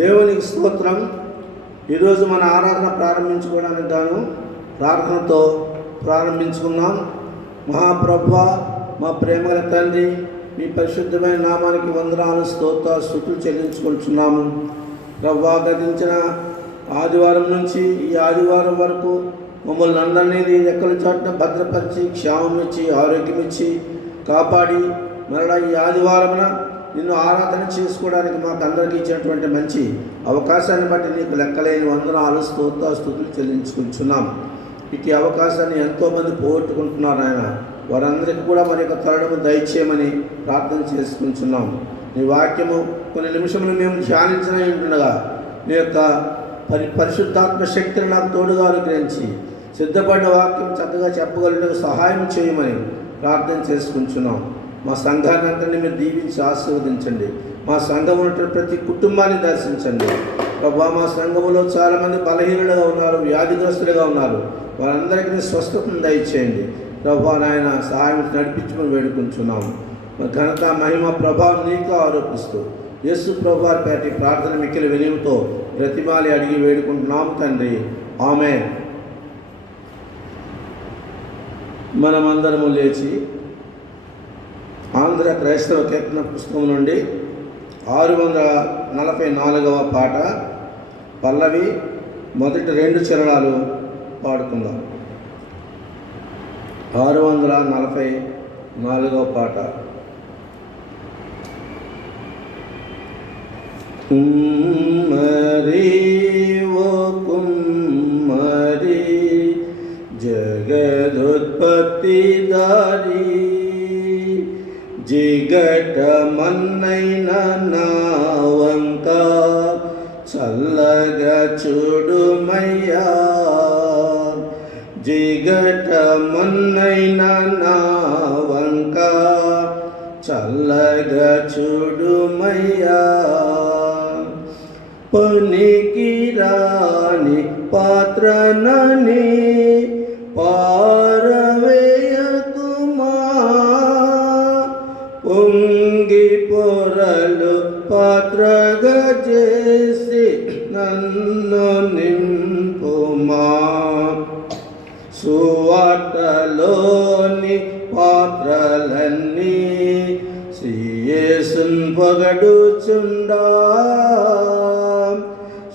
దేవునికి స్తోత్రం. ఈరోజు మన ఆరాధన ప్రారంభించుకోవడానికి గాను ప్రార్థనతో ప్రారంభించుకుందాం. మహాప్రభువా, మా ప్రేమగల తండ్రి, మీ పరిశుద్ధమైన నామానికి వందనాలు, స్తోత్రాలు, స్తుతులు చెల్లించుకుంటున్నాము. ప్రభువా, గతించిన ఆదివారం నుంచి ఈ ఆదివారం వరకు మమ్మల్ని అందరినీ ఎక్కడి చోట భద్రపరిచి, క్షేమం ఇచ్చి, ఆరోగ్యం ఇచ్చి, కాపాడి మరలా ఈ ఆదివారమున నిన్ను ఆరాధన చేసుకోవడానికి మాకు అందరికీ ఇచ్చినటువంటి మంచి అవకాశాన్ని బట్టి నీకు లెక్కలేని వందనాలు, స్తుతులు చెల్లించుకుంటున్నాం. ఇటు అవకాశాన్ని ఎంతోమంది పోగొట్టుకుంటున్నారు ఆయన. వారందరికీ కూడా మరి యొక్క తరుణము దయచేయమని ప్రార్థన చేసుకుంటున్నాం. నీ వాక్యము కొన్ని నిమిషములు మేము ధ్యానించిన ఉంటుండగా నీ యొక్క పరిశుద్ధాత్మ శక్తిని నాకు తోడుగా అనుగ్రహించి సిద్ధపడ్డ వాక్యం చక్కగా చెప్పగలిగిన సహాయం చేయమని ప్రార్థన చేసుకుంటున్నాం. మా సంఘాన్ని అంతని మీరు దీవించి ఆశీర్వదించండి. మా సంఘం ఉన్నటువంటి ప్రతి కుటుంబాన్ని దర్శించండి. ప్రభా, మా సంఘములో చాలామంది బలహీనులుగా ఉన్నారు, వ్యాధిగ్రస్తులుగా ఉన్నారు. వారందరికీ స్వస్థతను దయచేయండి. ప్రభా, నాయన సహాయం నడిపించమని వేడుకుంటున్నాము. ఘనత, మహిమ, ప్రభావం నీకు ఆరోపిస్తూ యేసు ప్రభువారి పేటి ప్రార్థన మిక్కిలి వినియంతో ప్రతిమాలి అడిగి వేడుకుంటున్నాము తండ్రి, ఆమేన్. మనమందరము లేచి ఆంధ్ర క్రైస్తవ కీర్తన పుస్తకం నుండి 644వ పాట పల్లవి మొదటి 2 చరణాలు పాడుకుందాం. 644వ పాట. కుమ్మరి ఓ కుమ్మరి, జగదుత్పత్తి దారి, జిగటమన్నైన నా వంక చల్లగా చూడుమయ్యా. జిగటమన్నైన నా వంక చల్లగా చూడుమయ్యా. పనికి రాని పాత్రనని పారవేయకుమా, పొంగి పొరలు పాత్రగా చేసి నన్ను నింపుమా. సువార్తలోని పాత్రలన్నీ యేసున్ పొగడుచుండా,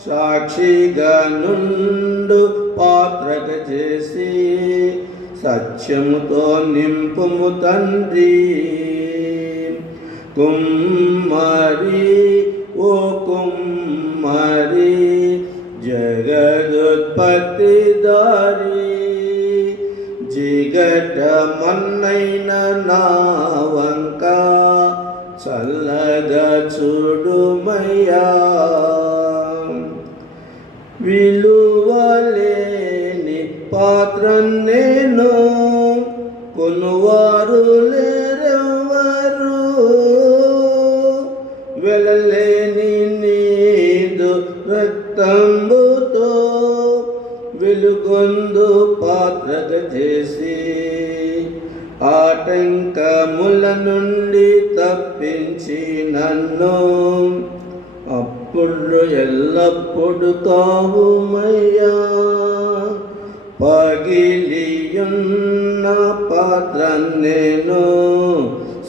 సాక్షిగా నుండు పాత్రక చేసి సత్యముతో నింపుము తండ్రి. కుమ్మరి ఓ కుమ్మరి, జగదుత్పత్తి దారి, జిగటమన్నైన నా వంక చల్లగా చూడుమయ్యా. విలువలేని పాత్ర నేను, కొనువారు లేరెవ్వరు. వెలలేని నీదు రక్తంబుతో వెలుగొందు పాత్రక చేసి, ఆటంకముల నుండి తప్పించి నన్ను అప్పుడు ఎల్లప్పుడు కావుమయ్యా. పగిలియున్న పాత్ర నేను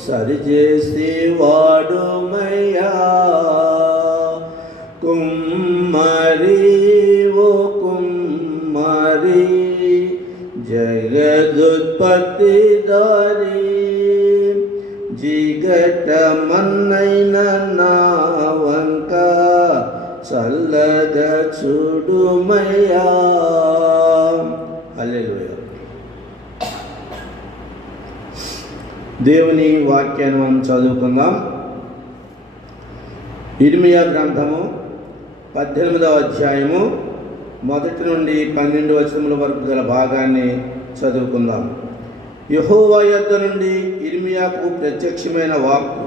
సరిచేసి వాడుమయ్యా. కుమ్మరి ఓ కుమ్మరి, జగదుత్పత్తి దారి, జిగటమన్నైన నా వంక చల్లగా చూడుమయ్యా. హల్లెలూయా. దేవుని వాక్యాన్ని మనం చదువుకుందాం. ఇర్మియా గ్రంథము 18వ అధ్యాయము 1 నుండి 12 వచనముల వరకు గల భాగాన్ని చదువుకుందాం. యెహోవా యొద్ద నుండి ఇర్మియాకు ప్రత్యక్షమైన వాక్కు,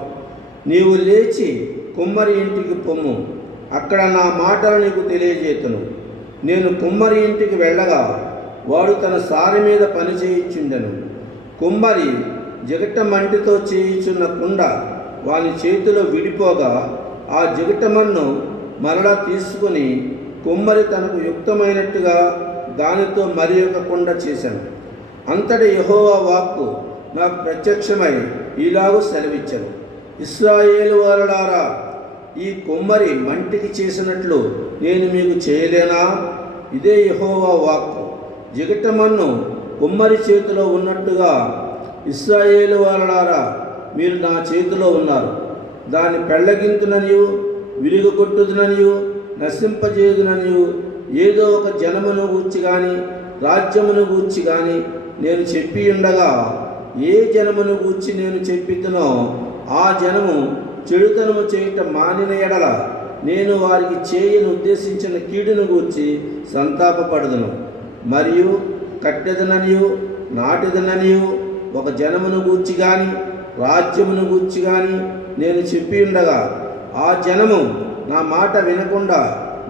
నీవు లేచి కుమ్మరి ఇంటికి పొమ్ము, అక్కడ నా మాటలు నీకు తెలియజేతును. నేను కుమ్మరి ఇంటికి వెళ్ళగా వాడు తన సారి మీద పని చేయించుండెను. కుమ్మరి జిగటమంటితో చేయుచున్న కుండ వాని చేతిలో విడిపోగా ఆ జిగటమన్ను మరలా తీసుకుని కుమ్మరి తనకు యుక్తమైనట్టుగా దానితో మరి ఒక కుండ చేశాను. అంతటి యెహోవా వాక్కు నాకు ప్రత్యక్షమై ఇలాగూ సెలవిచ్చాను, ఇశ్రాయేలు వారలారా, ఈ కుమ్మరి మంటికి చేసినట్లు నేను మీకు చేయలేనా? ఇదే యెహోవా వాక్కు. జిగటమన్ను కుమ్మరి చేతిలో ఉన్నట్టుగా ఇశ్రాయేలు వారలారా, మీరు నా చేతిలో ఉన్నారు. దాన్ని పెళ్ళగింతుననియు విరుగొట్టుదుననియు నశింపజేయుదుననియు ఏదో ఒక జనమును గూర్చి కానీ రాజ్యమును గూర్చి కానీ నేను చెప్పి ఉండగా, ఏ జనమును గూర్చి నేను చెప్పితునో ఆ జనము చెడుతనము చేయటం మానిన ఎడల నేను వారికి చేయను ఉద్దేశించిన కీడును గూర్చి సంతాపపడుదును. మరియు కట్టెదననియు నాటిదననియు ఒక జనమును గూర్చి కానీ రాజ్యమును గూర్చి కానీ నేను చెప్పి ఉండగా ఆ జనము నా మాట వినకుండా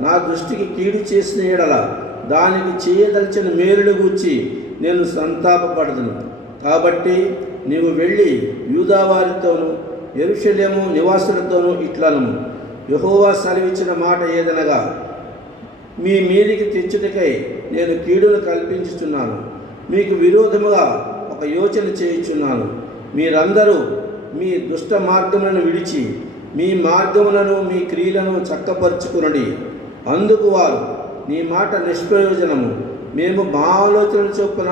నా దృష్టికి కీడు చేసిన ఎడల దానికి చేయదలిచిన మేలును గూర్చి నేను సంతాపపడుదును. కాబట్టి నీవు వెళ్ళి యూదా వారితోనూ యెరూషలేము నివాసులతోనూ ఇట్లను, యెహోవా సెలవిచ్చిన మాట ఏదనగా, మీ మీదికి తెచ్చుటకై నేను కీడును కల్పించుచున్నాను, మీకు విరోధముగా ఒక యోచన చేయుచున్నాను. మీరందరూ మీ దుష్ట మార్గములను విడిచి మీ మార్గములను మీ క్రియలను చక్కపరుచుకునడి. అందుకు వారు, నీ మాట నిష్ప్రయోజనము, మేము మా ఆలోచనల చొప్పున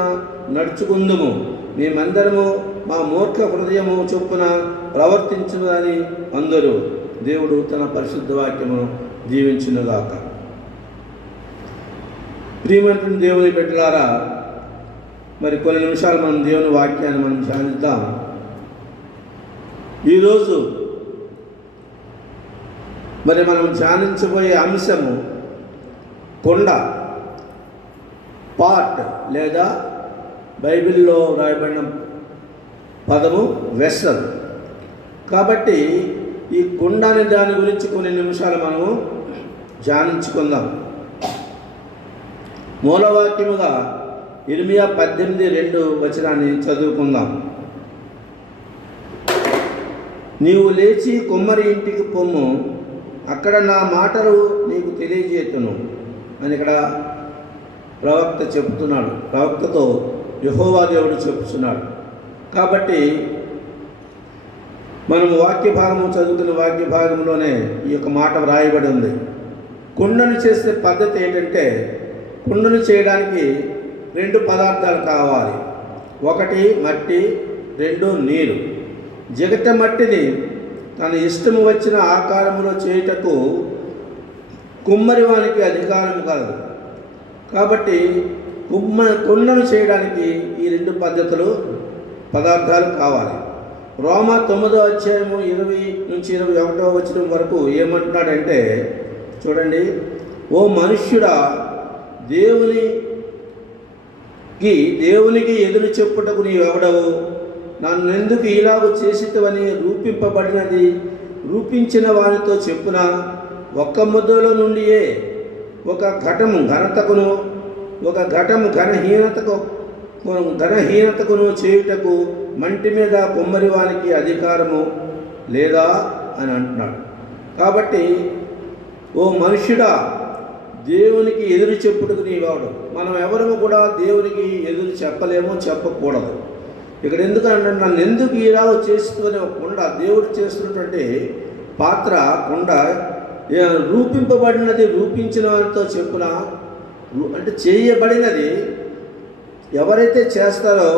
నడుచుకుందుము, మేమందరము మా మూర్ఖ హృదయము చొప్పున ప్రవర్తించుదని అందరూ. దేవుడు తన పరిశుద్ధ వాక్యమును దీవించునుగాక. ప్రియమైనటువంటి దేవుని బిడ్డలారా, మరి కొన్ని నిమిషాలు మనం దేవుని వాక్యాన్ని మనం ధ్యానిద్దాం. ఈరోజు మరి మనం ధ్యానించబోయే అంశము కొండ, పాట్ లేదా బైబిల్లో రాయబడిన పదము వెస్సల్. కాబట్టి ఈ కొండ అనే దాని గురించి కొన్ని నిమిషాలు మనము ధ్యానించుకుందాం. మూలవాక్యముగా ఇర్మియా 18:2 చదువుకుందాం. నీవు లేచి కుమ్మరి ఇంటికి పొమ్ము, అక్కడ నా మాటలు నీకు తెలియజేతును అని ఇక్కడ ప్రవక్త చెబుతున్నాడు. ప్రవక్తతో యెహోవా దేవుడు చెప్తున్నాడు. కాబట్టి మనం వాక్య భాగము చదువుకున్న వాక్య భాగంలోనే ఈ యొక్క మాట వ్రాయబడి ఉంది. కుండను చేసే పద్ధతి ఏంటంటే, కుండను చేయడానికి 2 పదార్థాలు కావాలి. 1 మట్టి, 2 నీరు. జిగట మట్టిని తన ఇష్టము వచ్చిన ఆకారంలో చేయుటకు కుమ్మరి వానికి అధికారం కలదు. కాబట్టి కుండను చేయడానికి ఈ 2 పదార్థాలు కావాలి. రోమా 9:20-21 వరకు ఏమంటున్నాడంటే చూడండి, ఓ మనుష్యుడా, దేవునికి ఎదురు చెప్పుటకు నీవెవడవు? నన్నెందుకు ఇలాగూ చేసితవని రూపించిన వారితో చెప్పున. ఒక్క ముద్దలో నుండియే ఒక ఘటము ఘనతకును ఒక ఘటము ఘనహీనతకును చేయుటకు మంటి మీద కుమ్మరి వానికి అధికారము లేదా అని అంటున్నాడు. కాబట్టి ఓ మనుష్యుడా, దేవునికి ఎదురు చెప్పుటకు నీవాడు. మనం ఎవరము కూడా దేవునికి ఎదురు చెప్పలేము, చెప్పకూడదు. ఇక్కడ ఎందుకంటే నన్ను ఎందుకు ఇలా చేస్తుందని ఒక కుండ, దేవుడు చేస్తున్నటువంటి పాత్ర కుండ రూపింపబడినది రూపించిన వారితో చెప్పున, అంటే చేయబడినది ఎవరైతే చేస్తారో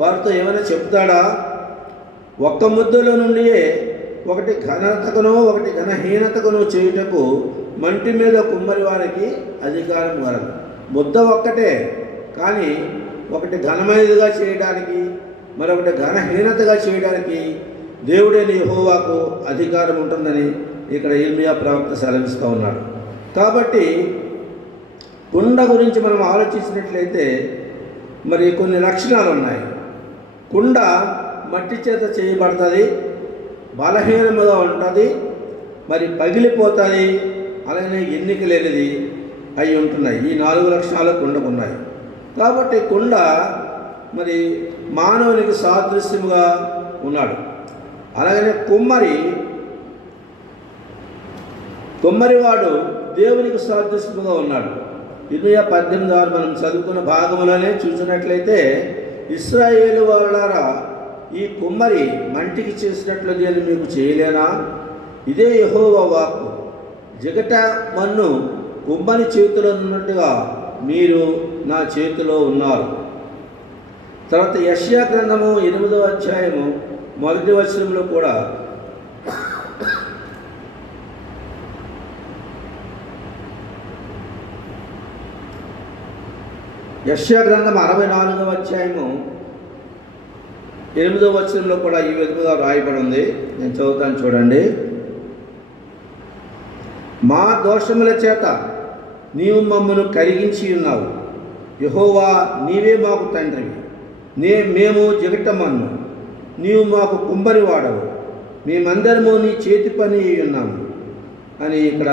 వారితో ఏమైనా చెప్తాడా? ఒక్క ముద్దలో నుండియే ఒకటి ఘనతకును ఒకటి ఘనహీనతకును చేయుటకు మంటి మీద కుమ్మరి వారికి అధికారం కలదు. ముద్ద ఒక్కటే, కానీ ఒకటి ఘనమైనదిగా చేయడానికి మరొకటి ఘనహీనతగా చేయడానికి దేవుడైన యెహోవాకు అధికారం ఉంటుందని ఇక్కడ ఇర్మియా ప్రవక్త సెలవిస్తూ ఉన్నాడు. కాబట్టి కుండ గురించి మనం ఆలోచించినట్లయితే మరి కొన్ని లక్షణాలు ఉన్నాయి. కుండ మట్టి చేత చేయబడుతుంది, బలహీనముగా ఉంటుంది, మరి పగిలిపోతుంది, అలాగే ఎన్నిక లేనిది అవి ఉంటున్నాయి. ఈ 4 లక్షణాలు కుండకున్నాయి. కాబట్టి కుండ మరి మానవునికి సాదృశ్యముగా ఉన్నాడు. అలాగనే కుమ్మరి కుమ్మరివాడు దేవునికి సాదృశ్యముగా ఉన్నాడు. 18 మనం చదువుకున్న భాగంలోనే చూసినట్లయితే, ఇశ్రాయేలు వాళ్ళారా, ఈ కుమ్మరి మంటికి చేసినట్లు నేను మీకు చేయలేనా? ఇదే యెహోవా వాక్కు. జిగట మన్ను కుమ్మరి చేతిలో ఉన్నట్టుగా మీరు నా చేతిలో ఉన్నారు. తర్వాత యెషయా గ్రంథము 8వ అధ్యాయము 1వ వచనంలో కూడా యెషయా గ్రంథం 64వ అధ్యాయము 8వ వచనంలో కూడా ఈ విధంగా రాయబడి ఉంది. నేను చదువుతాను, చూడండి. మా దోషముల చేత నీవు మమ్మను కరిగించి ఉన్నావు. యెహోవా, నీవే మాకు తండ్రివి. మేము జిగటమన్ను, నీవు మాకు కుమ్మరి వాడవు. మేమందరము నీ చేతి పని అయి ఉన్నాము అని ఇక్కడ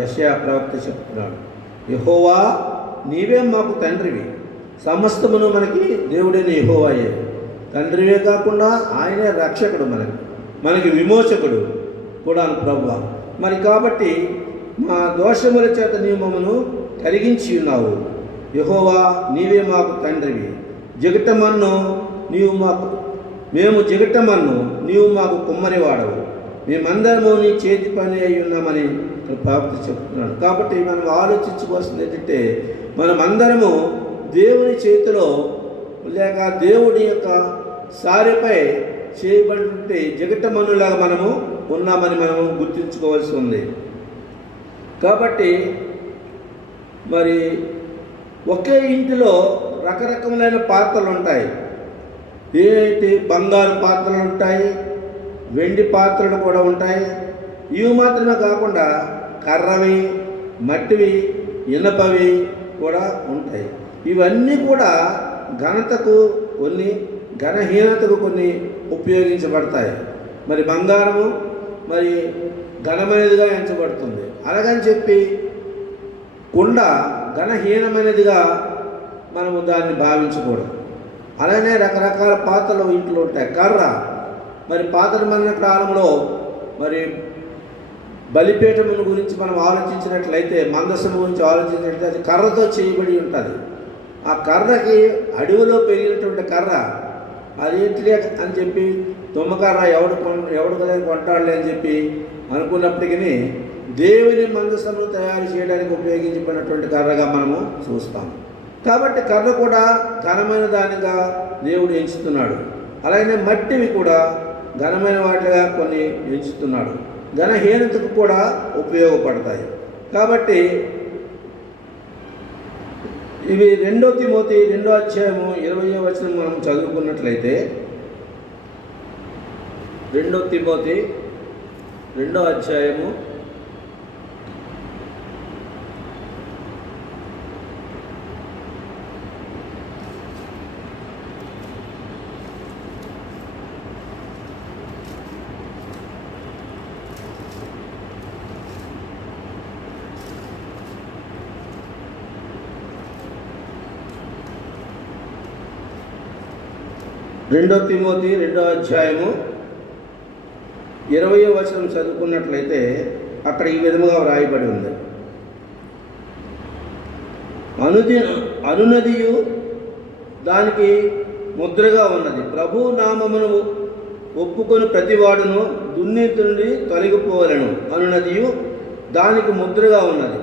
యెషయా ప్రవక్త చెప్తున్నాడు. యెహోవా, నీవే మాకు తండ్రివి. సమస్తమును మనకి దేవుడైన యెహోవాయే. తండ్రివే కాకుండా ఆయనే రక్షకుడు, మనకి విమోచకుడు కూడా ప్రభువా. మరి కాబట్టి మా దోషముల చేత నీవు మమ్మను కరిగించి ఉన్నావు. యెహోవా, నీవే మాకు తండ్రివి. జిగటమన్ను మేము జిగటమన్ను, నీవు మాకు కుమ్మరి వాడవు. మేమందరము నీ చేతి పని అయి ఉన్నామని ప్రవక్త చెప్తున్నాడు. కాబట్టి మనం ఆలోచించుకోవాల్సింది ఏంటంటే, మనమందరము దేవుని చేతిలో లేక దేవుడి యొక్క సారిపై చేయబడినటువంటి జిగటమన్నులాగా మనము ఉన్నామని మనము గుర్తుంచుకోవాల్సి ఉంది. కాబట్టి మరి ఒకే ఇంటిలో రకరకములైన పాత్రలు ఉంటాయి. ఏంటి, బంగారు పాత్రలు ఉంటాయి, వెండి పాత్రలు కూడా ఉంటాయి. ఇవి మాత్రమే కాకుండా కర్రవి, మట్టివి, ఇనపవి కూడా ఉంటాయి. ఇవన్నీ కూడా ఘనతకు కొన్ని, ఘనహీనతకు కొన్ని ఉపయోగించబడతాయి. మరి బంగారము మరి ఘనమైనదిగా ఎంచబడుతుంది. అలాగని చెప్పి కుండ ఘనహీనమైనదిగా మనము దాన్ని భావించకూడదు. అలానే రకరకాల పాత్రలు ఇంట్లో ఉంటాయి. కర్ర మరి పాతమైన కాలంలో మరి బలిపీఠముల గురించి మనం ఆలోచించినట్లయితే, మందసం గురించి ఆలోచించినట్లయితే, అది కర్రతో చేయబడి ఉంటుంది. ఆ కర్రకి అడవిలో పెరిగినటువంటి కర్ర, అదేంటిదే అని చెప్పి తుమ్మకర్ర ఎవడు కదా కొంటాడులే అని చెప్పి అనుకున్నప్పటికీ దేవుని మందసమును తయారు చేయడానికి ఉపయోగించబడినటువంటి కర్రగా మనము చూస్తాం. కాబట్టి కర్ర కూడా ఘనమైన దానిగా దేవుడు ఎంచుతున్నాడు. అలాగే మట్టివి కూడా ఘనమైన వాటిగా కొన్ని ఎంచుతున్నాడు. ఘనహీనతకు కూడా ఉపయోగపడతాయి. కాబట్టి ఇవి 2 తిమోతి 2వ అధ్యాయము 20వ వచనం మనం చదువుకున్నట్లయితే, 2 తిమోతి 2వ అధ్యాయము 2 తిమోతి 2వ అధ్యాయము 20వ వచనం చదువుకున్నట్లయితే అక్కడ ఈ విధముగా వ్రాయబడి ఉంది. అనునదియు దానికి ముద్రగా ఉన్నది. ప్రభు నామమును ఒప్పుకొని ప్రతివాడును దుర్నీతి నుండి తొలగిపోవలను అనునదియు దానికి ముద్రగా ఉన్నది.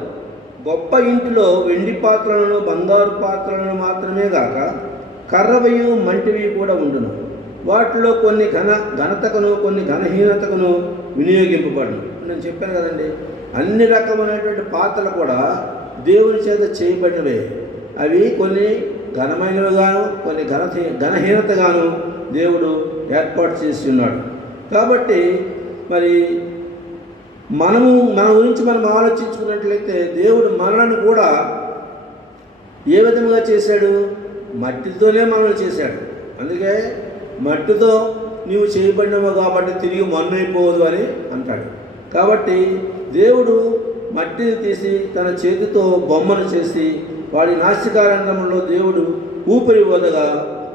గొప్ప ఇంటిలో వెండి పాత్రలను, బంగారు పాత్రలను మాత్రమే గాక కర్రవయు మంటివి కూడా ఉండును. వాటిలో కొన్ని ఘనతకును కొన్ని ఘనహీనతకును వినియోగింపబడును. నేను చెప్పాను కదండి, అన్ని రకమైనటువంటి పాత్రలు కూడా దేవుని చేత చేయబడినవే. అవి కొన్ని ఘనమైనవిగాను కొన్ని ఘనహీనతగాను దేవుడు ఏర్పాటు చేసి ఉన్నాడు. కాబట్టి మరి మన గురించి మనం ఆలోచించుకున్నట్లయితే, దేవుడు మనలను కూడా ఏ విధంగా చేశాడు? మట్టితోనే మనల్ని చేశాడు. అందుకే మట్టితో నీవు చేయబడినవు కాబట్టి తిరిగి మన్ను అయిపోవద్దు అని అంటాడు. కాబట్టి దేవుడు మట్టిని తీసి తన చేతితో బొమ్మను చేసి వాడి నాసికారంధ్రంలో దేవుడు ఊపిరి వదగా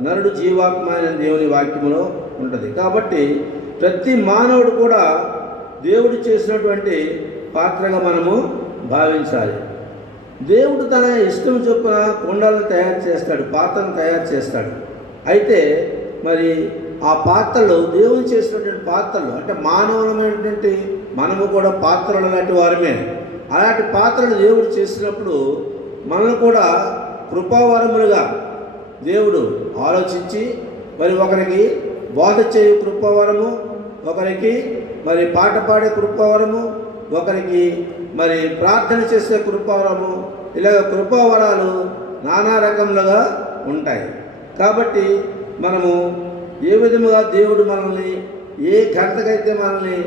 నరుడు జీవాత్మ అయిన దేవుని వాక్యములో ఉంటుంది. కాబట్టి ప్రతి మానవుడు కూడా దేవుడు చేసినటువంటి పాత్రగా మనము భావించాలి. దేవుడు తన ఇష్టం చొప్పున కుండలను తయారు చేస్తాడు, పాత్రను తయారు చేస్తాడు. అయితే మరి ఆ పాత్రలు దేవుడు చేసినటువంటి పాత్రలు అంటే మానవులమైనటువంటి మనము కూడా పాత్రలు లాంటి వారమే. అలాంటి పాత్రలు దేవుడు చేసినప్పుడు మనం కూడా కృపావరములుగా దేవుడు ఆలోచించి మరి ఒకరికి బోధ చేయు కృపావరము, ఒకరికి మరి పాట పాడే కృపావరము, ఒకరికి మరి ప్రార్థన చేసే కృపావరము, ఇలాగ కృపావరాలు నానా రకములుగా ఉంటాయి. కాబట్టి మనము ఏ విధముగా దేవుడు మనల్ని ఏ ఘనతకైతే మనల్ని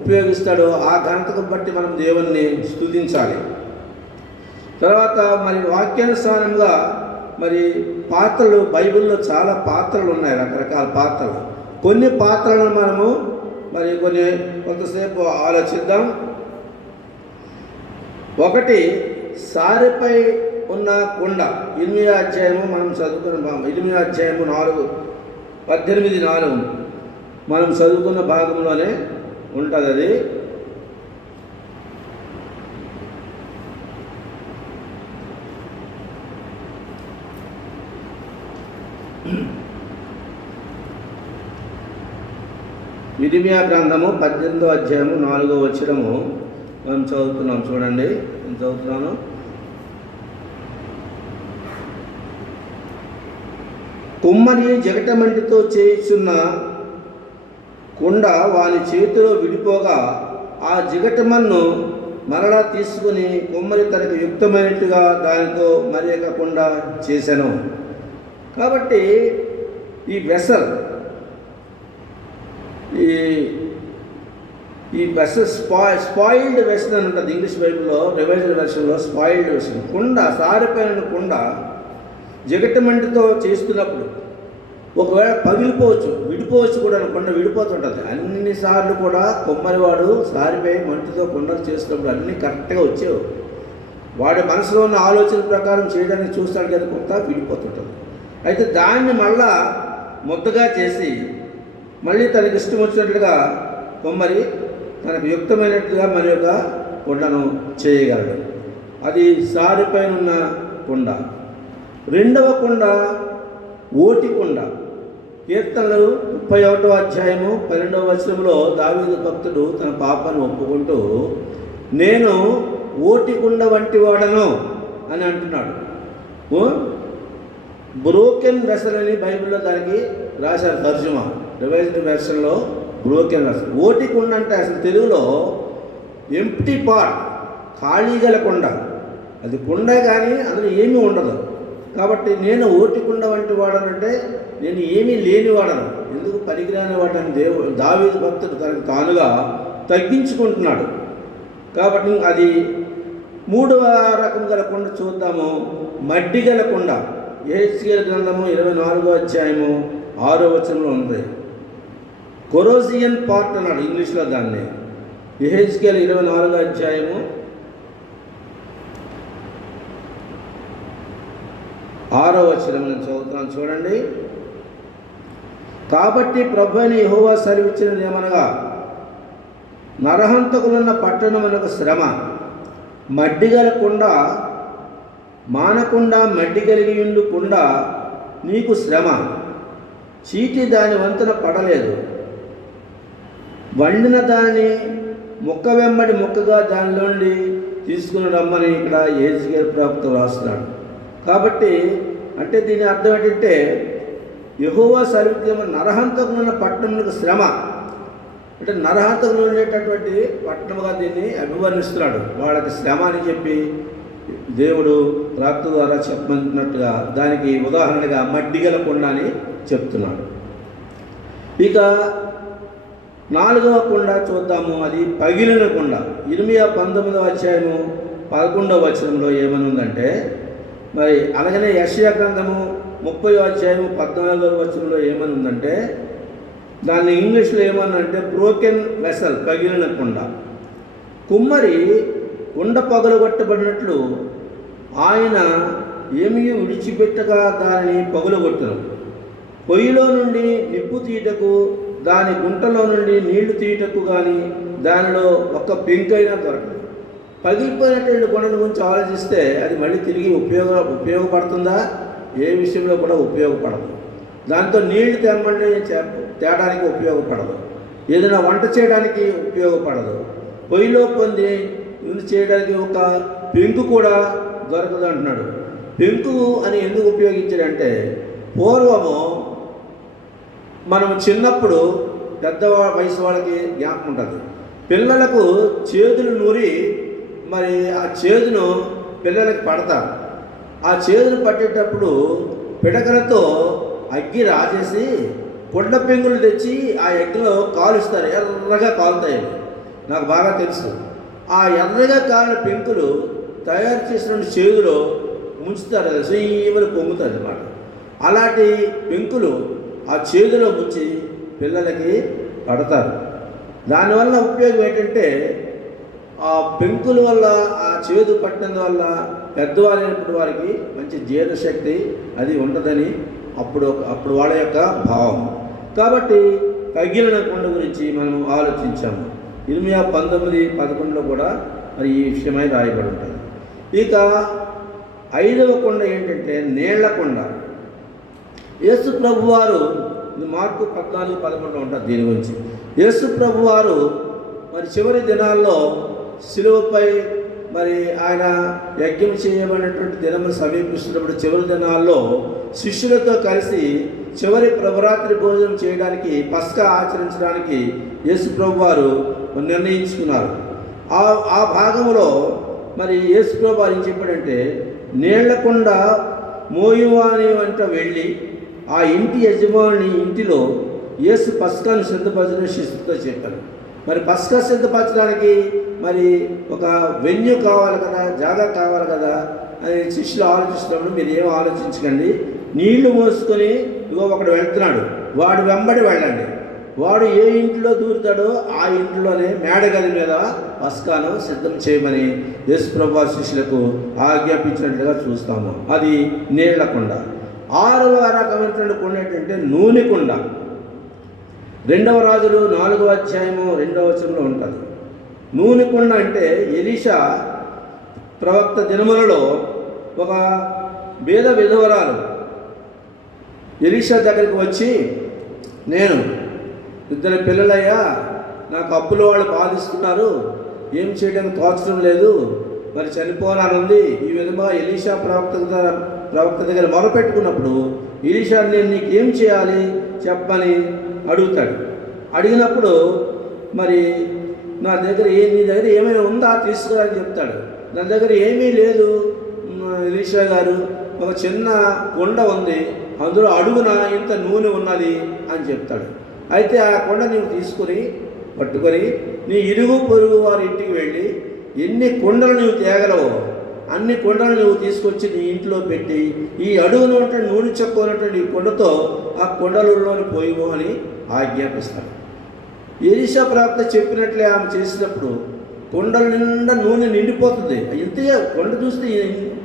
ఉపయోగిస్తాడో ఆ ఘనతకు బట్టి మనం దేవుణ్ణి స్తుతించాలి. తర్వాత మరి వాక్యానుసారంగా మరి పాత్రలు, బైబిల్లో చాలా పాత్రలు ఉన్నాయి, రకరకాల పాత్రలు. కొన్ని పాత్రలను మనము మరి కొంతసేపు ఆలోచిద్దాం. ఒకటి సారెపై ఉన్న కుండ. 8వ అధ్యాయము మనం చదువుకున్న 8వ అధ్యాయము 18:4 మనం చదువుకున్న భాగంలోనే ఉంటుంది అది. ఇర్మియా గ్రంథము 18వ అధ్యాయము 4వ వచనము మనం చదువుతున్నాం. చూడండి, నేను చదువుతున్నాను. కుమ్మరి జగటమంటితో చేయుచున్న కుండ వాని చేతిలో విడిపోగా ఆ జిగటమన్ను మరలా తీసుకుని కుమ్మరి తనకు యుక్తమైనట్టుగా దానితో మరి ఒక కుండ చేశాను. కాబట్టి ఈ వెసల్, ఈ వెసల్ స్పాయిల్డ్ వెసల్ అని ఉంటుంది ఇంగ్లీష్ బైబిల్లో, రివైజ్డ్ వెర్షన్లో స్పాయిల్డ్ వెసల్. కుండ, సారిపోయిన కుండ జిగటమంటితో చేస్తున్నప్పుడు ఒకవేళ పగిలిపోవచ్చు, విడిపోవచ్చు కూడా. కుండ విడిపోతుంటుంది. అన్నిసార్లు కూడా కుమ్మరివాడు సారిపోయి మంటితో కుండలు చేస్తున్నప్పుడు అన్నీ కరెక్ట్గా వచ్చేవు. వాడి మనసులో ఉన్న ఆలోచన ప్రకారం చేయడానికి చూస్తాడు కదా, కొంత విడిపోతుంటుంది. అయితే దాన్ని మళ్ళా ముద్దగా చేసి మళ్ళీ తనకి ఇష్టం వచ్చినట్లుగా కుమ్మరి తనకు యుక్తమైనట్టుగా మరి యొక్క కుండను చేయగలడు. అది సారిపైన ఉన్న కుండ. రెండవ కుండ ఓటి కుండ. కీర్తనలు 31వ అధ్యాయము 12వ వచనంలో దావీదు భక్తుడు తన పాపాన్ని ఒప్పుకుంటూ నేను ఓటి కుండ వంటి వాడను అని అంటున్నాడు. బ్రోకెన్ వెసల్ అని బైబిల్లో దానికి రాశారు తర్జుమా, రివైజ్డ్ వెర్షన్లో బ్రోకెన్ వెసల్. ఓటి కుండ అంటే అసలు తెలుగులో ఎంప్టీ పాట్, ఖాళీ గల కుండ. అది కుండ కానీ అందులో ఏమీ ఉండదు. కాబట్టి నేను ఓటి కుండ వంటి వాడనంటే నేను ఏమీ లేనివాడను, ఎందుకు పనికిరాని వాడని దావీదు భక్తుడు తనకు తానుగా తగ్గించుకుంటున్నాడు. కాబట్టి అది మూడవ రకం గల కుండ చూద్దాము. మడ్డి గల కుండ. యెహెజ్కేలు గ్రంథము 24వ అధ్యాయము 6వ వచనంలో ఉంది. కొరోజియన్ పార్ట్ అన్నాడు ఇంగ్లీష్లో దాన్ని. యెహెజ్కేలు 24వ అధ్యాయము 6వ వచనం నేను చదువుతున్నాను, చూడండి. కాబట్టి ప్రభువైన యెహోవా సెలవిచ్చినది ఏమనగా, నరహంతకులున్న పట్టణమునకు శ్రమ, మడ్డిగల కుండ మానకుండా మడ్డి కలిగి ఉండు కుండ నీకు శ్రమ, చీటి దాని వంతున పడలేదు, వండిన దానిని ముక్క వెంబడి ముక్కగా దానిలోండి తీసుకుని రమ్మని ఇక్కడ యెహెజ్కేలు ప్రవక్త రాస్తున్నాడు. కాబట్టి అంటే దీని అర్థం ఏంటంటే యెహోవా సెలవిచ్చిన నరహంతకులున్న పట్టణములకు శ్రమ అంటే నరహంతకులు ఉండేటటువంటి పట్టణముగా దీన్ని అభివర్ణిస్తున్నాడు. వాళ్ళకి శ్రమ అని చెప్పి దేవుడు ప్రవక్త ద్వారా చెప్పమంటున్నట్టుగా దానికి ఉదాహరణగా మడ్డిగల కుండ అని చెప్తున్నాడు. ఇక 4వ కుండ చూద్దాము. అది పగిలిన కుండ. ఇర్మియా 19వ అధ్యాయము 11వ వచనంలో ఏమని ఉందంటే, మరి అలాగనే యెషయా గ్రంథము 30వ అధ్యాయము 14వ వచనంలో ఏమని ఉందంటే, దాన్ని ఇంగ్లీష్లో ఏమన్నంటే బ్రోకెన్ వెసల్, పగిలిన కుండ. కుమ్మరి కుండ పగలగొట్టబడినట్లు ఆయన ఏమీ విడిచిపెట్టగా దానిని పగులగొట్టును. పొయ్యిలో నుండి నిప్పు తీయటకు, దాని గుంటలో నుండి నీళ్లు తీయటకు కానీ దానిలో ఒక్క పెంకు అయినా దొరకదు. పగిలిపోయినటువంటి కొండల గురించి ఆలోచిస్తే అది మళ్ళీ తిరిగి ఉపయోగపడుతుందా? ఏ విషయంలో కూడా ఉపయోగపడదు. దాంతో నీళ్లు తెమ్మండి తేడానికి ఉపయోగపడదు. ఏదైనా వంట చేయడానికి ఉపయోగపడదు. పొయ్యిలో పొంది చేయడానికి ఒక పెంకు కూడా దొరకదు అంటున్నాడు. పెంకు అని ఎందుకు ఉపయోగించాడంటే, పూర్వము మనం చిన్నప్పుడు పెద్ద వయసు వాళ్ళకి జ్ఞాపకం ఉంటుంది, పిల్లలకు చేతులు నూరి మరి ఆ చేదును పిల్లలకి పడతారు. ఆ చేదును పట్టేటప్పుడు పిడకలతో అగ్గి రాజేసి కొండ పెంగులు తెచ్చి ఆ అగ్గిలో కాలుస్తారు. ఎర్రగా కాలుతాయి. నాకు బాగా తెలుసు. ఆ ఎర్రగా కాలిన పెంకులు తయారు చేసిన చేదులో ముంచుతారు. అది సీమలు పొంగుతుంది అన్నమాట. అలాంటి పెంకులు ఆ చేదులో ముంచి పిల్లలకి పడతారు. దానివల్ల ఉపయోగం ఏంటంటే, ఆ పెంకుల వల్ల ఆ చేదు పట్టిన వల్ల పెద్దవారైనప్పుడు వారికి మంచి జీర్ణశక్తి అది ఉంటుందని అప్పుడు వాళ్ళ యొక్క భావం. కాబట్టి పగిలిన కొండ గురించి మనం ఆలోచించాము. ఇర్మియా 19:11 కూడా మరి ఈ విషయమై రాయబడి ఉంటుంది. ఇక 5వ కొండ ఏంటంటే నీళ్ల కొండ. యేసు ప్రభువారు, ఇది మార్కు 14:11 ఉంటుంది దీని గురించి. యేసు ప్రభువారు మరి చివరి దినాల్లో శిలువపై మరి ఆయన యజ్ఞం చేయబడినటువంటి దినములు సమీపిస్తున్నప్పుడు చివరి దినాల్లో శిష్యులతో కలిసి చివరి ప్రభురాత్రి భోజనం చేయడానికి, పస్కా ఆచరించడానికి యేసు ప్రభువారు నిర్ణయించుకున్నారు. ఆ భాగంలో మరి యేసు ప్రభువారు ఏం చెప్పాడంటే, నీళ్లకొండ మోయువాని వెంట వెళ్ళి ఆ ఇంటి యజమాని ఇంటిలో యేసు పస్కాను సిద్ధపరచిన శిష్యులతో చెప్పారు. మరి పస్కా సిద్ధపరచడానికి మరి ఒక వెన్యూ కావాలి కదా, జాగా కావాలి కదా అని శిష్యులు ఆలోచిస్తున్నప్పుడు మీరు ఏం ఆలోచించకండి, నీళ్లు మోసుకొని ఇగో ఒకడు వెళ్తున్నాడు, వాడు వెంబడి వెళ్ళండి. వాడు ఏ ఇంట్లో దూరుతాడో ఆ ఇంట్లోనే మేడగది మీద పస్కాను సిద్ధం చేయమని యేసు ప్రభువు శిష్యులకు ఆజ్ఞాపించినట్లుగా చూస్తాము. అది నీళ్ల కొండ. 6వ రకమైనటువంటి కొండ ఏంటంటే నూనె కొండ. 2వ రాజులు 4వ అధ్యాయము 2వ వచనంలో ఉంటుంది. నూనె కొండ అంటే ఎలీషా ప్రవక్త దినములలో ఒక బీద విధవరాలు ఎలీషా దగ్గరికి వచ్చి, నేను 2 పిల్లలయ్యా, నాకు అప్పుల వాళ్ళు బాధిస్తున్నారు, ఏం చేయడానికి తోచడం లేదు, మరి చనిపోనానుంది. ఈ విధంగా ఎలీషా ప్రవక్త దగ్గర మొరపెట్టుకున్నప్పుడు ఎలీషా, నేను నీకేం చేయాలి చెప్పని అడుగుతాడు. అడిగినప్పుడు మరి నీ దగ్గర ఏమైనా ఉందా తీసుకురాని చెప్తాడు. నా దగ్గర ఏమీ లేదు ఎలీషా గారు, ఒక చిన్న కొండ ఉంది, అందులో అడుగున ఇంత నూనె ఉన్నది అని చెప్తాడు. అయితే ఆ కొండ నీవు పట్టుకొని నీ ఇరుగు పొరుగు వారి ఇంటికి వెళ్ళి ఎన్ని కొండలు నీవు తేగలవో అన్ని కొండలు నువ్వు తీసుకొచ్చి నీ ఇంట్లో పెట్టి ఈ అడుగులో ఉంటే నూనె చొక్క ఉన్నటువంటి ఈ కొండతో ఆ కొండలలోని పోయివో అని ఆజ్ఞాపిస్తాడు. ఎలీషా ప్రవక్త చెప్పినట్లే ఆమె చేసినప్పుడు కొండల నిండా నూనె నిండిపోతుంది. ఇంతే కొండ చూస్తే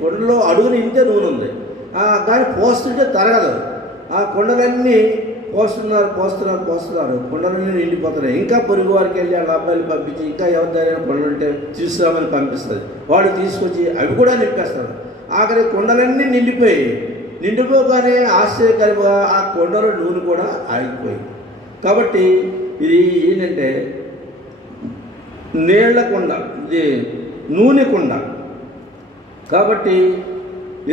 కొండలో అడుగున ఇంతే నూనె ఉంది, కానీ పోస్తుంటే తరగదు. ఆ కొండలన్నీ పోస్తున్నారు, కొండలన్నీ నిండిపోతున్నాయి. ఇంకా పొరుగు వారికి వెళ్ళి వాళ్ళ అబ్బాయిలు పంపించి ఇంకా ఎవరిదైనా కొండలు ఉంటే తీసుకురామని పంపిస్తుంది. వాడు తీసుకొచ్చి అవి కూడా నింపేస్తారు. ఆఖరి కొండలన్నీ నిండిపోగానే ఆశ్చర్యకరంగా ఆ కొండలో నూనె కూడా ఆగిపోయింది. కాబట్టి ఇది ఏంటంటే నీళ్ల కొండ, ఇది నూనె కొండ. కాబట్టి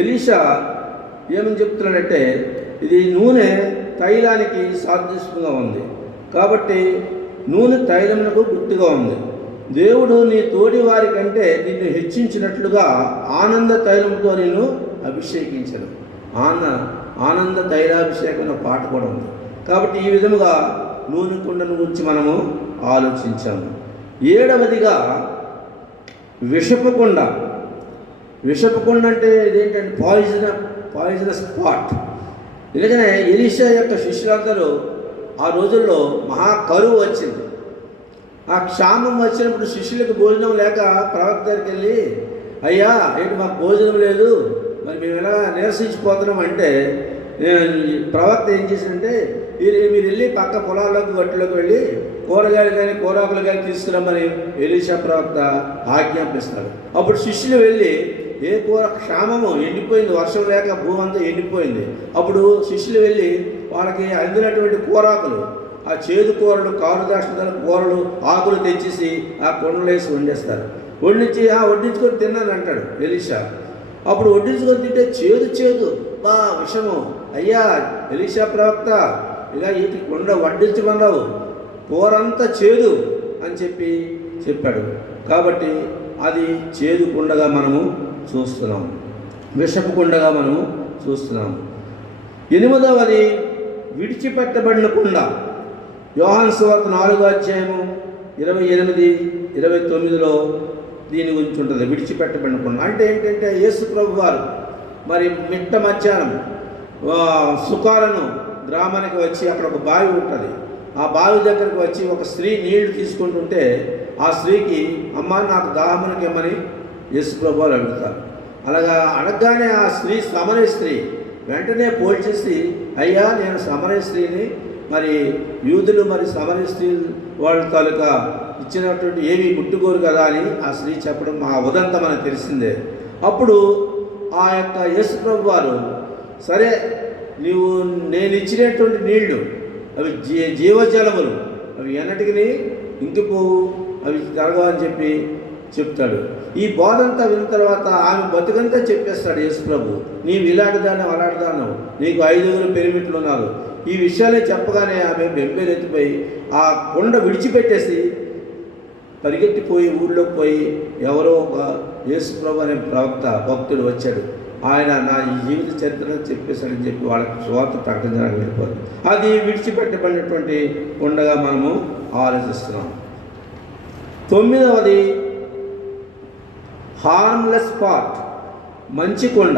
ఎలీషా ఏమని చెప్తున్నాడంటే, ఇది నూనె తైలానికి సాదృశ్యంగా ఉంది. కాబట్టి నూనె తైలమునకు గుర్తుగా ఉంది. దేవుడు నీ తోడి వారి కంటే నిన్ను హెచ్చించినట్లుగా ఆనంద తైలంతో నేను అభిషేకించను. ఆనంద తైలాభిషేకం పాట కూడా ఉంది. కాబట్టి ఈ విధముగా నూనె కుండను గురించి మనము ఆలోచించాము. 7వదిగా విషపు కొండ. విషపు కొండ అంటే ఇదేంటంటే పాయిజనస్ స్పాట్. ఎందుకనే ఎలీషా యొక్క శిష్యులందరూ ఆ రోజుల్లో మహాకరువు వచ్చింది. ఆ క్షామం వచ్చినప్పుడు శిష్యులకు భోజనం లేక ప్రవక్త దగ్గరికి వెళ్ళి, అయ్యా ఏంటి మాకు భోజనం లేదు, మరి మేము ఎలా నిరసించిపోతున్నాం అంటే, ఈ ప్రవక్త ఏం చేశాడంటే, మీరు వెళ్ళి పక్క పొలాల్లోకి గట్టులోకి వెళ్ళి కూరగాయలు కానీ కూరాకులు కానీ తీసుకురమ్మని ఎలీషా ప్రవక్త ఆజ్ఞాపిస్తాడు. అప్పుడు శిష్యులు వెళ్ళి ఏ కూర క్షామము ఎండిపోయింది, వర్షం లేక భూమి అంతా ఎండిపోయింది. అప్పుడు శిష్యులు వెళ్ళి వాళ్ళకి అందినటువంటి కూరాకులు, ఆ చేదు కూరలు, కారు దాచిన కూరలు, ఆకులు తెచ్చేసి ఆ కొండలు వేసి వండేస్తారు. వడ్డించుకొని తిన్నాను అంటాడు ఎలీషా. అప్పుడు వడ్డించుకొని తింటే చేదు బా విషము. అయ్యా ఎలీషా ప్రవక్త, ఇలా వీటి కొండ వడ్డించమన్నావు, కూరంతా చేదు అని చెప్పాడు. కాబట్టి అది చేదు కుండగా మనము చూస్తున్నాము, విషపు కుండగా మనము చూస్తున్నాము. 8వది విడిచిపెట్టబడిన కుండ. యోహాను సువార్త 4:28-29 దీని గురించి ఉంటుంది. విడిచిపెట్టబడిన కుండ అంటే ఏంటంటే, యేసు ప్రభు వారు మరి మిట్ట మధ్యాహ్నం సుకాలను గ్రామానికి వచ్చి అక్కడ ఒక బావి ఉంటుంది. ఆ బావి దగ్గరకు వచ్చి ఒక స్త్రీ నీళ్లు తీసుకుంటుంటే ఆ స్త్రీకి, అమ్మ నాకు దాహమునకేమని యేసు ప్రభు వారు అడుగుతారు. అలాగా అడగగానే ఆ స్త్రీ సమరయ స్త్రీ వెంటనే పోల్చేసి, అయ్యా నేను సమరయ స్త్రీని, మరి యూదులు మరి సమరయ స్త్రీ వాళ్ళ తాలూకా ఇచ్చినటువంటి ఏవి ముట్టుకోరు కదా అని ఆ స్త్రీ చెప్పడం ఆ ఉదంతం మనకు తెలిసిందే. అప్పుడు ఆ యొక్క యేసు ప్రభు వారు, సరే నేను ఇచ్చినటువంటి నీళ్లు అవి జీవజలములు, అవి ఎన్నటికి ఇంకిపోవు, అవి జరగవని చెప్తాడు. ఈ బోధంతా విన్న తర్వాత ఆమె బతుకంతా చెప్పేస్తాడు యేసు ప్రభు. నీవు ఇలాంటిదాన్ని అలాంటిదాను, నీకు 5 పిరమిడ్లు ఉన్నారు. ఈ విషయాన్ని చెప్పగానే ఆమె బెంబేలెత్తిపోయి ఆ కొండ విడిచిపెట్టేసి పరిగెట్టిపోయి ఊళ్ళోకి పోయి, ఎవరో ఒక యేసు ప్రభు అనే ప్రవక్త భక్తుడు వచ్చాడు, ఆయన నా ఈ జీవిత చరిత్రను చెప్పేశాడని చెప్పి వాళ్ళకి స్వార్థ ప్రకటించడానికి వెళ్ళిపోదు. అది విడిచిపెట్టబడినటువంటి కొండగా మనము ఆలోచిస్తున్నాం. 9వది హార్మ్లెస్ పార్ట్, మంచి కొండ.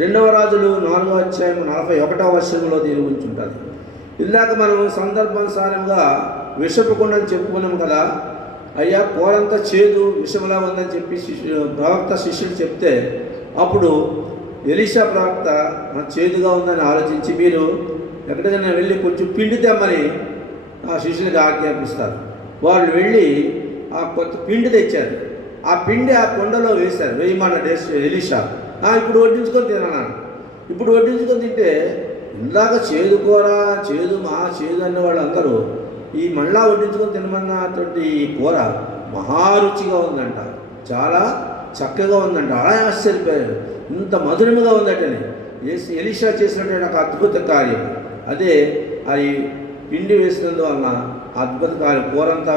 2వ రాజులు 4:41 దీని గురించి ఉంటుంది. ఇందాక మనం సందర్భానుసారంగా విషపు కొండని చెప్పుకున్నాం కదా. అయ్యా కూరంతా చేదు విషములా ఉందని చెప్పి ప్రవక్త శిష్యులు చెప్తే, అప్పుడు ఎలీషా ప్రవక్త చేదుగా ఉందని ఆలోచించి, మీరు ఎక్కడికైనా వెళ్ళి కొంచెం పిండి తెమ్మని ఆ శిష్యులకు ఆజ్ఞాపిస్తారు. వాళ్ళు వెళ్ళి ఆ కొత్త పిండి తెచ్చారు. ఆ పిండి ఆ కొండలో వేశారు, వేయమన్నాడు ఎలీషా. ఇప్పుడు వడ్డించుకొని తిన్నాను. ఇప్పుడు వడ్డించుకొని తింటే, ఇందాక చేదు కూర చేదు అన్న వాళ్ళందరూ ఈ మళ్ళా వడ్డించుకొని తినమన్నటువంటి ఈ కూర మహారుచిగా ఉందంట, చాలా చక్కగా ఉందంట. అలా ఆశ్చర్యపోయారు, ఇంత మధురముగా ఉందటని. ఎలీషా చేసినటువంటి ఒక అద్భుత కార్యం అదే. అది పిండి వేసినందువలన అద్భుత కార్యం, కూరంతా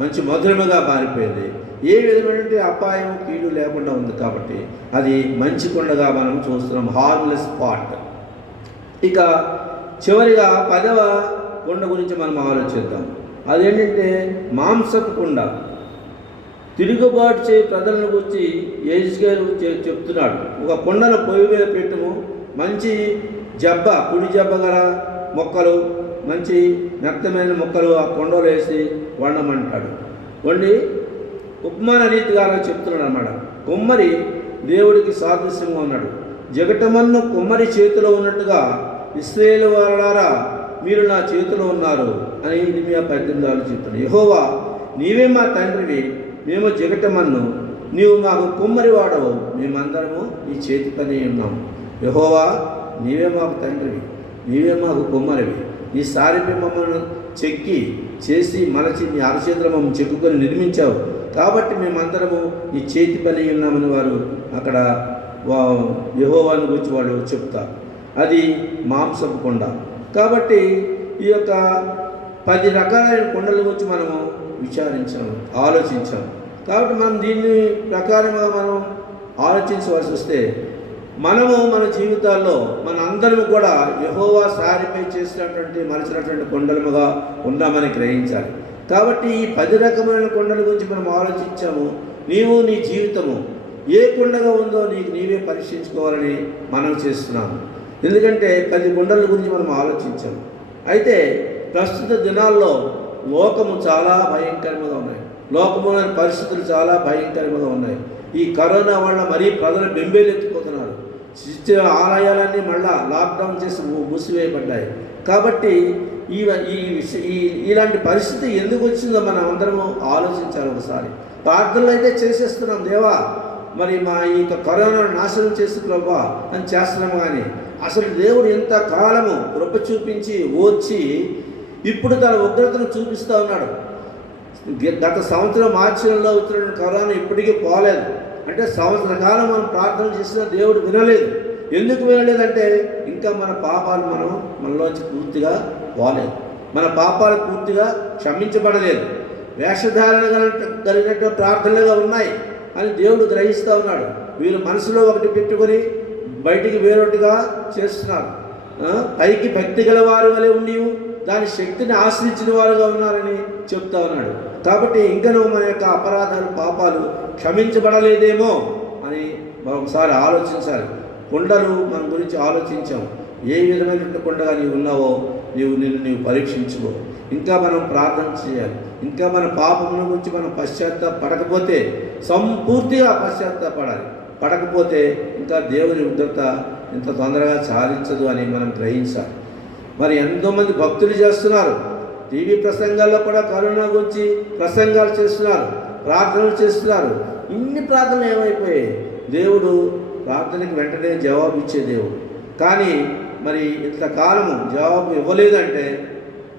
మంచి మధురముగా మారిపోయింది. ఏ విధమైనటువంటి అపాయం కీడు లేకుండా ఉంది. కాబట్టి అది మంచి కొండగా మనం చూస్తున్నాం, హార్మ్లెస్ పార్ట్. ఇక చివరిగా 10వ కొండ గురించి మనం ఆలోచిద్దాం. అదేంటంటే మాంసపు కొండ. తిరుగుబాటు ప్రజలను గురించి యెహెజ్కేలు చెప్తున్నాడు. ఒక కొండను పొయ్యి మీద పెట్టుము, మంచి కుడి జబ్బ గల మొక్కలు, మంచి మెత్తమైన మొక్కలు ఆ కొండలో వేసి వండమంటాడు. వండి ఉపమాన రీతిగా చెప్తున్నాడు అన్నమాట. కొమ్మరి దేవుడికి సాదృశ్యంగా ఉన్నాడు. జగటమన్ను కొమ్మరి చేతిలో ఉన్నట్టుగా ఇశ్రాయేలు వారలారా మీరు నా చేతిలో ఉన్నారు అని ఇర్మీయా 18 చెప్తున్నాడు. యెహోవా నీవే మా తండ్రివి, మేము జగటమన్ను, నీవు మాకు కుమ్మరి వాడవు, మేమందరము నీ చేతి పని ఉన్నాము. యెహోవా నీవే మాకు తండ్రివి, నీవే మాకు కుమ్మరివి, నీ సారిపై మమ్మల్ని చెక్కి చేసి మలచి నీ అరచేతులు మమ్మల్ని చెక్కుకొని నిర్మించావు. కాబట్టి మేమందరము నీ చేతి పని ఉన్నామని వారు అక్కడ యెహోవాను గురించి వాళ్ళు చెప్తారు. అది మాంసపు కొండ. కాబట్టి ఈ యొక్క 10 రకాలైన కొండల గురించి మనము ఆలోచించాము. కాబట్టి మనం దీన్ని ప్రకారంగా మనం ఆలోచించవలసి వస్తే, మనము మన జీవితాల్లో మన అందరము కూడా యెహోవా సారిపై చేసినటువంటి మలచినటువంటి కొండలముగా ఉన్నామని గ్రహించాలి. కాబట్టి ఈ 10 రకమైన కొండల గురించి మనం ఆలోచించాము. నీవు నీ జీవితము ఏ కొండగా ఉందో నీవే పరీక్షించుకోవాలని మనం చేస్తున్నాము. ఎందుకంటే 10 కొండల గురించి మనం ఆలోచించాము. అయితే ప్రస్తుత దినాల్లో లోకము చాలా భయంకరంగా ఉన్నాయి. లోకములోని పరిస్థితులు చాలా భయంకరంగా ఉన్నాయి. ఈ కరోనా వల్ల మరీ ప్రజలు బెంబేలెత్తిపోతున్నారు. ఆలయాలన్నీ మళ్ళా లాక్డౌన్ చేసి మూసివేయబడ్డాయి. కాబట్టి ఈ ఈ ఇలాంటి పరిస్థితి ఎందుకు వచ్చిందో మనం అందరము ఆలోచించాలి ఒకసారి. ప్రార్థనలు అయితే చేసేస్తున్నాం, దేవా మరి మా ఈ కరోనాను నాశనం చేసుకున్నావా అని చేస్తున్నాము. కానీ అసలు దేవుడు ఇంతకాలము కృప చూపించి ఓర్చి ఇప్పుడు తన ఉగ్రతను చూపిస్తూ ఉన్నాడు. గత సంవత్సరం మార్చి నెలలో వచ్చిన కరోనా ఇప్పటికీ పోలేదు. అంటే సంవత్సర కాలం మనం ప్రార్థన చేసినా దేవుడు వినలేదు. ఎందుకు వినలేదంటే ఇంకా మన పాపాలు మనలోంచి పూర్తిగా పోలేదు, మన పాపాలు పూర్తిగా క్షమించబడలేదు, వేషధారణ కలిగినట్టు ప్రార్థనలుగా ఉన్నాయి అని దేవుడు గ్రహిస్తూ ఉన్నాడు. వీళ్ళు మనసులో ఒకటి పెట్టుకొని బయటికి వేరొకటిగా చేస్తున్నారు. పైకి భక్తి గల వారి వలె ఉండి దాని శక్తిని ఆశ్రయించిన వారుగా ఉన్నారని చెప్తా ఉన్నాడు. కాబట్టి ఇంకనూ మన యొక్క అపరాధాలు పాపాలు క్షమించబడలేదేమో అని మరొకసారి ఆలోచించాలి. కొండలు మన గురించి ఆలోచించాం. ఏ విధమైనటువంటి కొండగా నీవు ఉన్నావో నిన్ను పరీక్షించుకో. ఇంకా మనం ప్రార్థన చేయాలి. ఇంకా మన పాపముల గురించి మనం పశ్చాత్తాపడకపోతే సంపూర్తిగా పశ్చాత్తాపడాలి. పడకపోతే ఇంకా దేవుని ఉగ్రత ఇంత తొందరగా చాలించదు అని మనం గ్రహించాలి. మరి ఎంతోమంది భక్తులు చేస్తున్నారు, టీవీ ప్రసంగాల్లో కూడా కరోనా గురించి ప్రసంగాలు చేస్తున్నారు, ప్రార్థనలు చేస్తున్నారు. ఇన్ని ప్రార్థనలు ఏమైపోయాయి? దేవుడు ప్రార్థనకి వెంటనే జవాబు ఇచ్చే దేవుడు. కానీ మరి ఇంతకాలము జవాబు ఇవ్వలేదంటే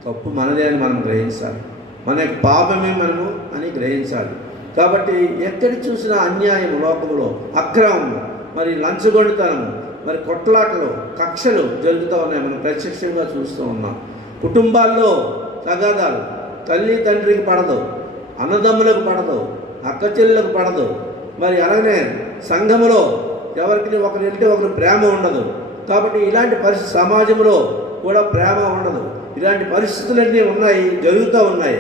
తప్పు మనదే అని మనం గ్రహించాలి. మన యొక్క పాపమే మనము అని గ్రహించాలి. కాబట్టి ఎక్కడి చూసినా అన్యాయం, లోకంలో అక్రమము, మరి లంచగొండితనము, మరి కొట్లాటలు, కక్షలు జరుగుతూ ఉన్నాయి. మనం ప్రత్యక్షంగా చూస్తూ ఉన్నాం. కుటుంబాల్లో తగాదాలు, తల్లి తండ్రికి పడదు, అన్నదమ్ములకు పడదు, అక్క చెల్లెలకు పడదు. మరి అలాగే సంఘములో ఎవరికి ఒకరు వెళ్తే ఒకరు ప్రేమ ఉండదు. కాబట్టి ఇలాంటి పరిస్థితి సమాజంలో కూడా ప్రేమ ఉండదు. ఇలాంటి పరిస్థితులన్నీ ఉన్నాయి, జరుగుతూ ఉన్నాయి.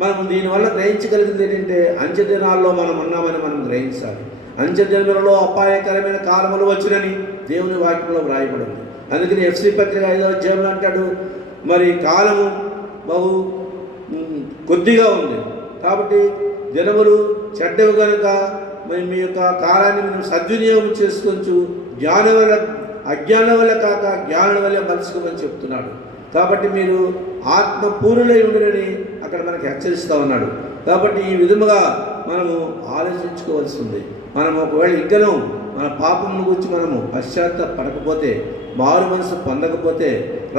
మనం దీనివల్ల గ్రహించగలిగింది ఏంటంటే అంచె దినాల్లో మనం ఉన్నామని మనం గ్రహించాలి. అంచె దినాలలో అపాయకరమైన కాలములు వచ్చినని దేవుని వాక్యంలో వ్రాయబడింది. అందుకని ఎఫ్సి పత్రిక 5వ అధ్యాయంలో అంటాడు, మరి కాలము బహు కొద్దిగా ఉంది. కాబట్టి జనములు చెడ్డవి కనుక మరి మీ యొక్క కాలాన్ని మనం సద్వినియోగం చేసుకోవచ్చు. జ్ఞానం వల్ల అజ్ఞానం వల్ల కాక జ్ఞానం వల్ల మలుచుకోమని చెప్తున్నాడు. కాబట్టి మీరు ఆత్మపూర్ణులై ఉండరని అక్కడ మనకు హెచ్చరిస్తూ ఉన్నాడు. కాబట్టి ఈ విధముగా మనము ఆలోచించుకోవాల్సి ఉంది. మనం ఒకవేళ ఇంకనూ మన పాపం గురించి మనము పశ్చాత్తాపడకపోతే, మారు మనసు పొందకపోతే,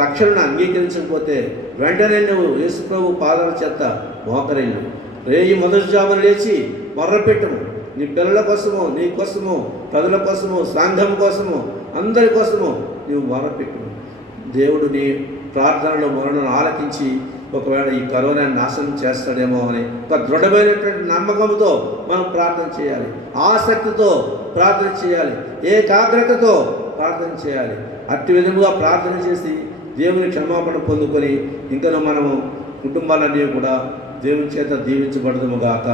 రక్షణను అంగీకరించకపోతే వెంటనే నువ్వు యేసు ప్రభు పాదాల చేత మోకరిల్లు. రేయి మొదటి జామున లేచి మొర్రపెట్టము. నీ పిల్లల కోసము, నీ కోసము, ప్రజల కోసము, సంఘం కోసము, అందరి కోసము నీవు మొర్రపెట్టు. దేవుడు నీ ప్రార్థనలో మొరను ఆలకించి ఒకవేళ ఈ కరోనాను నాశనం చేస్తాడేమో అని ఒక దృఢమైనటువంటి నమ్మకంతో మనం ప్రార్థన చేయాలి. ఆసక్తితో ప్రార్థన చేయాలి. ఏకాగ్రతతో ప్రార్థన చేయాలి. అట్టి విధముగా ప్రార్థన చేసి దేవుని క్షమాపణ పొందుకొని ఇంకనూ మనము కుటుంబాలన్నీ కూడా దేవుని చేత దీవించబడదుముగాక.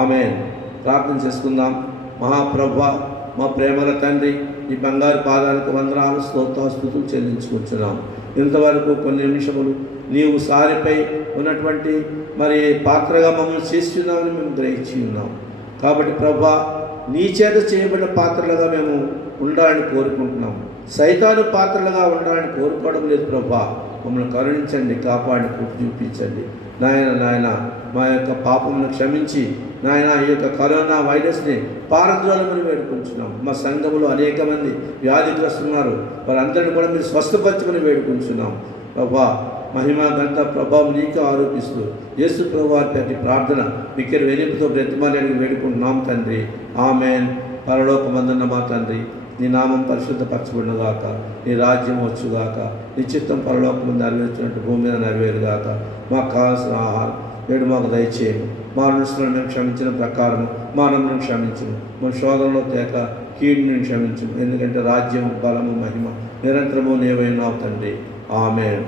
ఆమేన్. ప్రార్థన చేసుకుందాం. మహాప్రభువా, మా ప్రేమల తండ్రి, ఈ బంగారు పాదాలకు వందనాలు, స్తుతులు చెల్లించుకుంటున్నాం. ఇంతవరకు కొన్ని నిమిషములు నీవు సారిపై ఉన్నటువంటి మరి పాత్రగా మమ్మల్ని చేస్తున్నామని మేము గ్రహించి ఉన్నాం. కాబట్టి ప్రభువా, నీ చేత చేయబడిన పాత్రలుగా మేము ఉండాలని కోరుకుంటున్నాం. సైతాను పాత్రలుగా ఉండాలని కోరుకోవడం లేదు. ప్రభువా, మమ్మల్ని కరుణించండి, కాపాడి కూర్చు చూపించండి. నాయన మా యొక్క పాపమును క్షమించి నాయన ఈ యొక్క కరోనా వైరస్ని పారద్రోలమని వేడుకుంటున్నాం. మా సంఘంలో అనేక మంది వ్యాధిగ్రస్తున్నారు, వారందరినీ కూడా మీరు స్వస్థపరచమని వేడుకుంటున్నాం. ప్రభా, మహిమ గంట ప్రభావం నీకు ఆరోపిస్తూ యేసు ప్రభు వారి ప్రార్థన మిక్కిరి వెలుపుతో బ్రతిమాలని వేడుకుంటున్నాం తండ్రి. ఆమేన్. పరలోకమందున్న మా తండ్రి, నీ నామం పరిశుద్ధపరచబడునుగాక, నీ రాజ్యం వచ్చుగాక, నీ చిత్తం పరలోకము నెరవేర్చినట్టు భూమి మీద నెరవేరుగాక. మాకు కావాల్సిన ఆహారం నేడు మాకు దయచేయము. మా అనుసరణ మేము క్షమించిన ప్రకారం మా నమ్మను క్షమించము. మన శోధనలో తేక కీడుని క్షమించము. ఎందుకంటే రాజ్యం, బలము, మహిమ నిరంతరము నీవైనావు తండ్రి. ఆమేన్.